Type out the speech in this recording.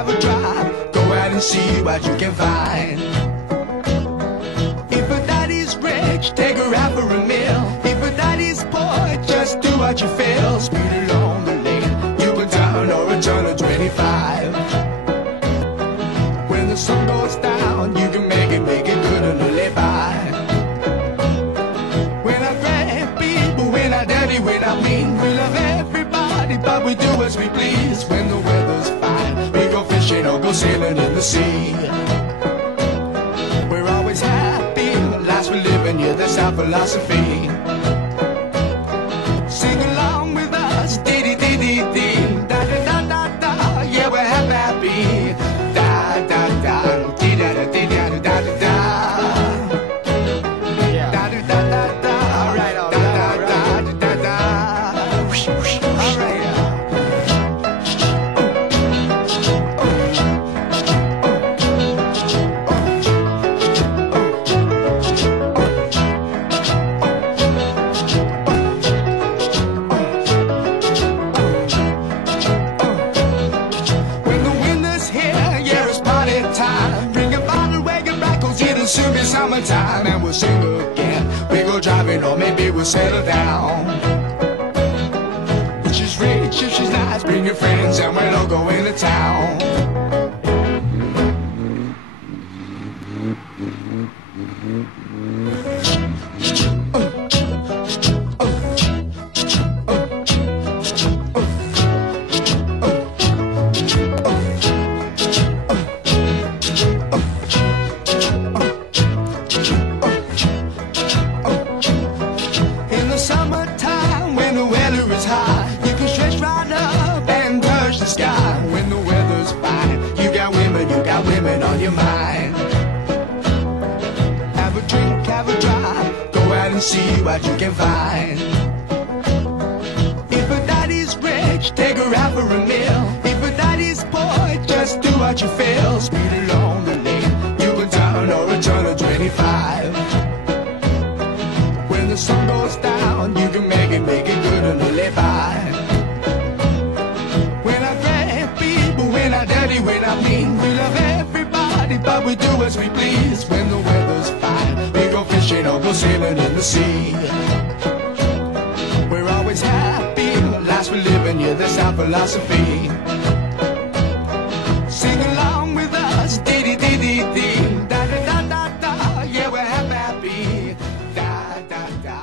have a drive, go out and see what you can find. If a daddy's rich, take her out for a meal. If a daddy's poor, just do what you feel. Speed along the lane, you can turn or a turn of 25. When the sun goes down, you can make it good and live by. We're not bad people, we're not dirty, we're not mean. We love everybody, but we do as we please. When the weather's fine, we go fishing or go sailing in the sea. We're always happy, the lives we're living, yeah, that's our philosophy. Sing along with us, dee-dee-dee-dee-dee, da-da-da-da-da, yeah, we're happy, da-da-da, dee-da-da-dee-da-da-da-da. Soon be summertime and we'll sing again. We go driving or maybe we'll settle down. If she's rich, if she's nice, bring your friends and we'll all go into town. Summertime, when the weather is high, you can stretch right up and touch the sky. When the weather's fine, you got women on your mind. Have a drink, have a drive, go out and see what you can find. If a daddy's rich, take her out for a meal. If a daddy's poor, just do what you feel. Speed along the lane, you can turn or a turn of 25. When the sun goes down, you can make it good and live by. We're not bad people, we're not dirty, we're not mean. We love everybody, but we do as we please. When the weather's fine, we go fishing or go sailing in the sea. We're always happy, the lives we're living, yeah, that's our philosophy. Sing along with us, dee-dee-dee-dee-dee, da-da-da-da-da, yeah, we're happy, da-da-da.